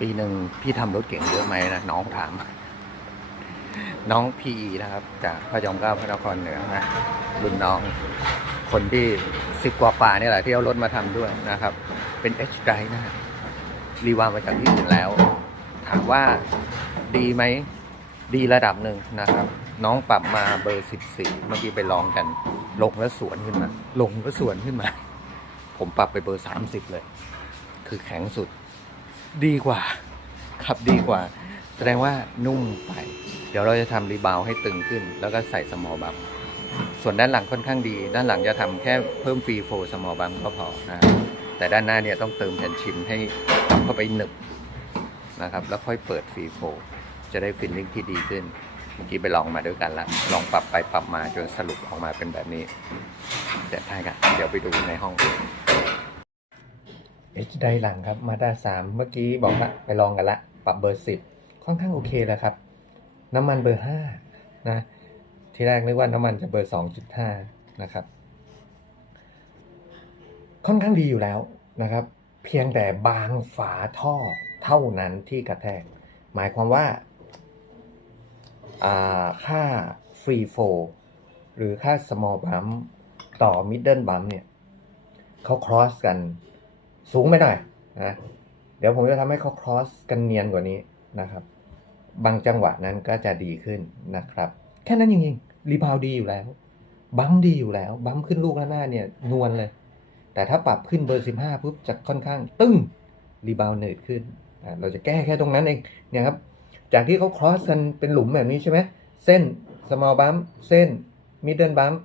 ปีหนึ่งพี่ทำรถเก่งเยอะไหมนะน้องถาม น้องพีนะครับ จากพระจอมเกล้าพระนครเหนือนะรุ่นน้อง คนที่สิบกว่าป่านี่แหละที่เอารถมาทำด้วยนะครับ เป็น H d r i v e นะรีวาวมาจากที่อื่นแล้ว ถามว่าดีไหมดีระดับหนึ่งนะครับ น้องปรับมาเบอร์14เมื่อกี้ไปลองกัน ลงแล้วสวนขึ้นมา ลงแล้วสวนขึ้นมา ผมปรับไปเบอร์30เลย คือแข็งสุด ดีกว่า ขับดีกว่า แสดงว่านุ่มไป เดี๋ยวเราจะทำรีบาวให้ตึงขึ้น แล้วก็ใส่สมอบัมส่วนด้านหลังค่อนข้างดี ด้านหลังจะทำแค่เพิ่มฟรีโฟสมอบัมก็พอนะแต่ด้านหน้าเนี่ยต้องเติมแผ่นชิมให้เข้าไปหนึบนะครับ แล้วค่อยเปิดฟรีโฟจะได้ฟิลลิ่งที่ดีขึ้นเมื่อกี้ไปลองมาด้วยกันละลองปรับไปปรับมาจนสรุปออกมาเป็นแบบนี้เดี๋ยวได้กันเดี๋ยวไปดูในห้อง H ไดหลังครับมาด้าสามเมื่อกี้บอกละไปลองกันละ ปรับเบอร์สิบค่อนข้างโอเคแล้วครับ น้ำมันเบอร์ห้านะทีแรกนึกว่าน้ำมันจะเบอร์สองจุดห้านะครับ ค่อนข้างดีอยู่แล้วนะครับ เพียงแต่บางฝาท่อเท่านั้นที่กระแทก หมายความว่าค่าฟรีโฟหรือค่า small bump ต่อ middle bump เนี่ยเขา cross กัน สูงไปหน่อยนะเดี๋ยวผมจะทำให้เขา cross กันเนียนกว่านี้นะครับ บางจังหวะนั้นก็จะดีขึ้นนะครับ แค่นั้นจริงๆรีบาวดีอยู่แล้ว บัมดีอยู่แล้ว บัมขึ้นลูกแล้วหน้าเนี่ยนวลเลย แต่ถ้าปรับขึ้นเบอร์15ปุ๊บจะค่อนข้างตึ้งรีบาวเนิร์ดขึ้นอ่าเราจะแก้แค่ตรงนั้นเองเนี่ยครับ จากที่เขา cross กันเป็นหลุมแบบนี้ใช่ไหมเส้น small bump เส้น middle bump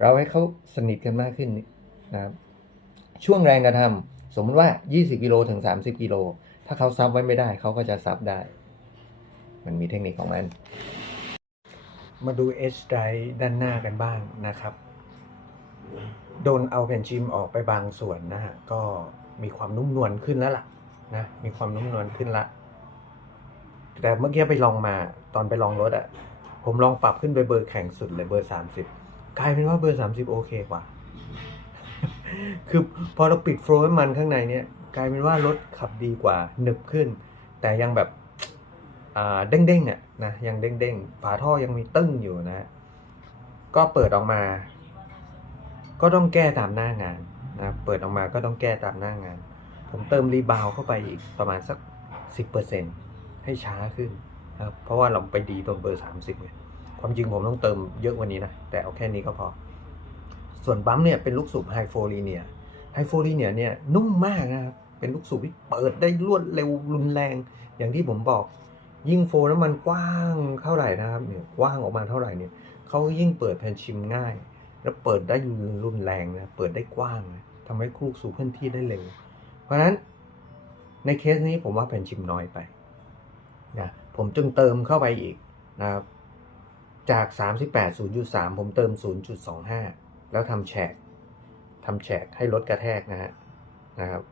เราให้เขาสนิทกันมากขึ้นนะครับช่วงแรงกระทำ สมมติว่า 20กิโลถึง 30กิโลถ้าเขาซับไว้ไม่ได้เขาก็จะซับได้ มันมีเทคนิคของมัน มาดู H drive ด้านหน้ากันบ้างนะครับ โดนเอาแผ่นชิมออกไปบางส่วนนะฮะ ก็มีความนุ่มนวลขึ้นแล้วล่ะนะ มีความนุ่มนวลขึ้นละ แต่เมื่อกี้ไปลองมาตอนไปลองรถอะผมลองปรับขึ้นไปเบอร์แข่งสุดเลยเบอร์ 30 กลายเป็นว่าเบอร์ 30 โอเคกว่า คือพอเราปิดโฟลว์ให้มันข้างในเนี่ยกลายเป็นว่ารถขับดีกว่าหนึบขึ้น แต่ยังแบบอ่าเด้งๆอะนะยังเด้งๆฝาท่อยังมีตึ้งอยู่นะ ก็เปิดออกมา ก็ต้องแก้ตามหน้างานนะเปิดออกมาก็ต้องแก้ตามหน้างาน ผมเติมรีบาวเข้าไปอีกประมาณสัก 10%ให้ช้าขึ้นนะครับเพราะว่าเราไปดีตรงเบอร์ 30ไงความจริงผมต้องเติมเยอะกว่านี้นะ แต่เอาแค่นี้ก็พอ ส่วนบัมเนี่ยเป็นลูกสูบไฮโฟลีเนียไฮโฟลีเนียเนี่ยนุ่มมากนะครับ เป็นลูกสูบที่เปิดได้รวดเร็วรุนแรง อย่างที่ผมบอก ยิ่งโฟน้ำมันกว้างเท่าไหร่นะครับเนี่ยกว้างออกมาเท่าไหร่เนี่ยเขายิ่งเปิดแผ่นชิมง่าย แล้วเปิดได้รุนแรงนะเปิดได้กว้างนะทำให้คลูกสู่พื้นที่ได้เร็ว เพราะฉะนั้นในเคสนี้ผมว่าแผ่นชิมน้อยไปนะผมจึงเติมเข้าไปอีกนะครับจาก 38 0.3 ผมเติม 0.25 แล้วทำแฉกทำแฉกให้ลดกระแทกนะฮะนะครับ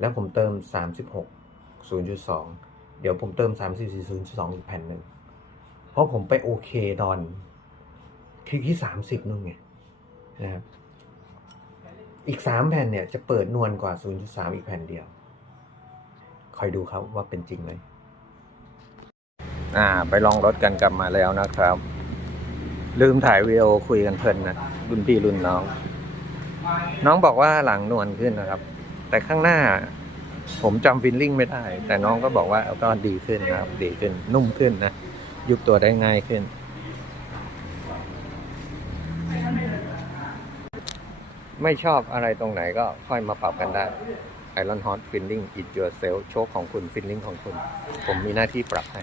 แล้วผมเติม 36 0.2 เดี๋ยวผมเติม 34 0.2 อีกแผ่นหนึ่ง เพราะผมไปโอเคตอนคลิกที่ 30นู่นไงนะครับอีก 3 แผ่นเนี่ยจะเปิดนวลกว่า 0.3 อีกแผ่นเดียว คอยดูครับว่าเป็นจริงไหมอ่า ไปลองรถกันกลับมาแล้วนะครับ ลืมถ่ายวีดีโอคุยกันเพลินนะ รุ่นพี่รุ่นน้อง น้องบอกว่าหลังนวลขึ้นนะครับ แต่ข้างหน้าผมจำฟิลลิ่งไม่ได้ แต่น้องก็บอกว่าก็ดีขึ้นนะครับ ดีขึ้นนุ่มขึ้นนะ ยุบตัวได้ง่ายขึ้น ไม่ชอบอะไรตรงไหนก็ค่อยมาปรับกันได้ Iron Hot Feeling It Yourself โชคของคุณ Feeling ของคุณ ผมมีหน้าที่ปรับให้